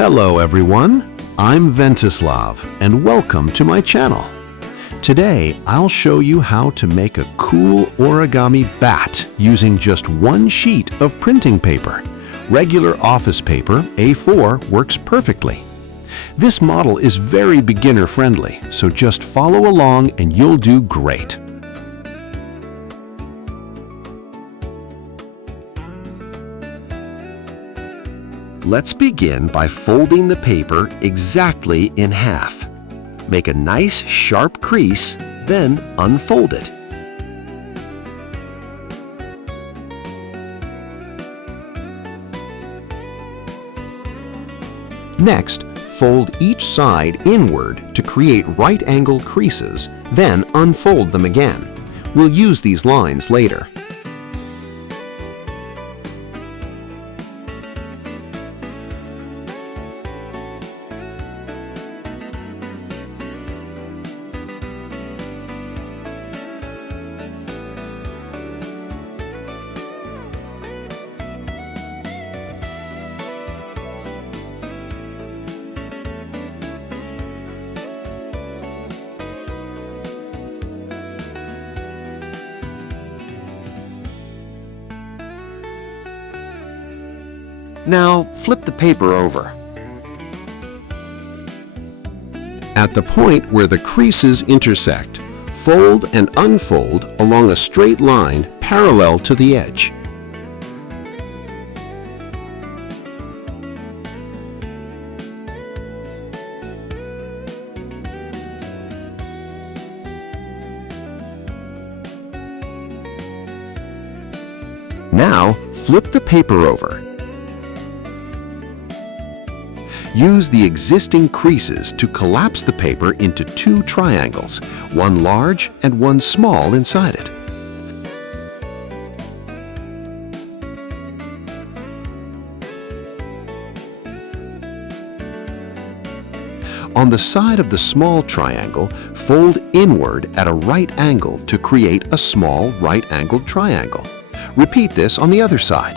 Hello everyone, I'm Vencislav and welcome to my channel. Today I'll show you how to make a cool origami bat using just one sheet of printing paper. Regular office paper, A4, works perfectly. This model is very beginner friendly, so just follow along and you'll do great. Let's begin by folding the paper exactly in half. Make a nice sharp crease, then unfold it. Next, fold each side inward to create right-angled creases, then unfold them again. We'll use these lines later. Now, flip the paper over. At the point where the creases intersect, fold and unfold along a straight line parallel to the edge. Now, flip the paper over. Use the existing creases to collapse the paper into two triangles, one large and one small inside it. On the side of the small triangle, fold inward at a right angle to create a small right-angled triangle. Repeat this on the other side.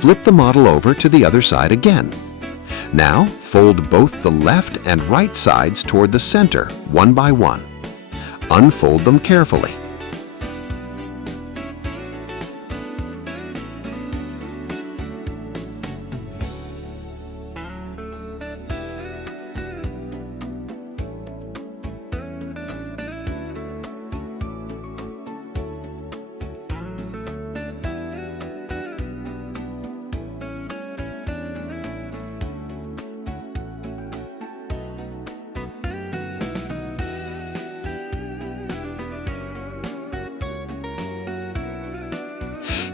Flip the model over to the other side again. Now, fold both the left and right sides toward the center, one by one. Unfold them carefully.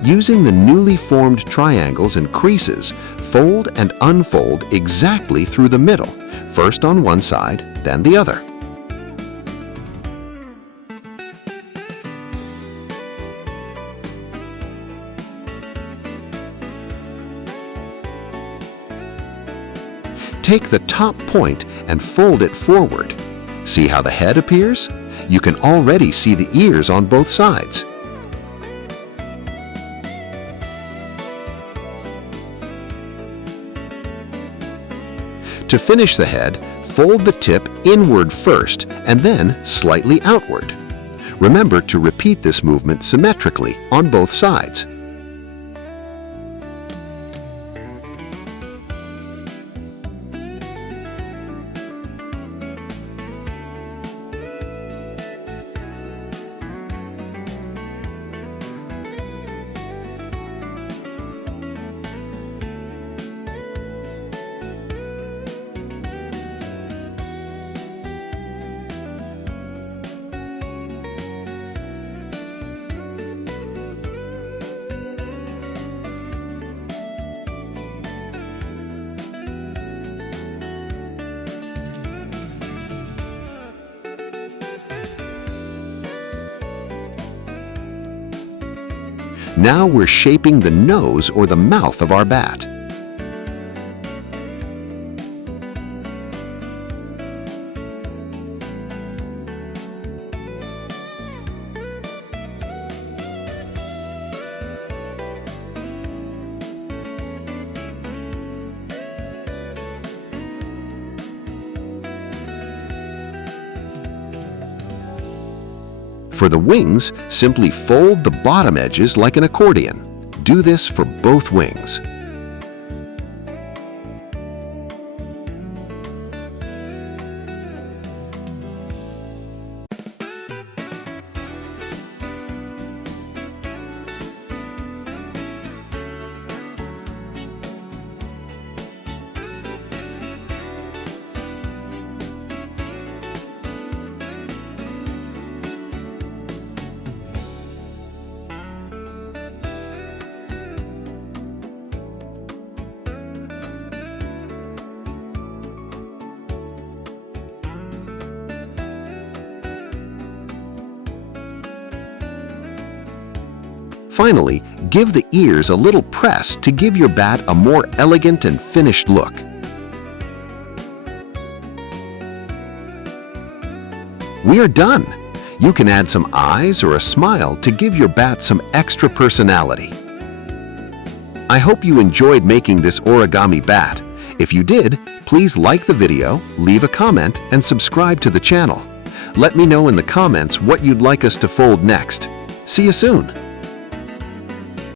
Using the newly formed triangles and creases, fold and unfold exactly through the middle, first on one side, then the other. Take the top point and fold it forward. See how the head appears? You can already see the ears on both sides. To finish the head, fold the tip inward first and then slightly outward. Remember to repeat this movement symmetrically on both sides. Now we're shaping the nose or the mouth of our bat. For the wings, simply fold the bottom edges like an accordion. Do this for both wings. Finally, give the ears a little press to give your bat a more elegant and finished look. We are done! You can add some eyes or a smile to give your bat some extra personality. I hope you enjoyed making this origami bat. If you did, please like the video, leave a comment, and subscribe to the channel. Let me know in the comments what you'd like us to fold next. See you soon!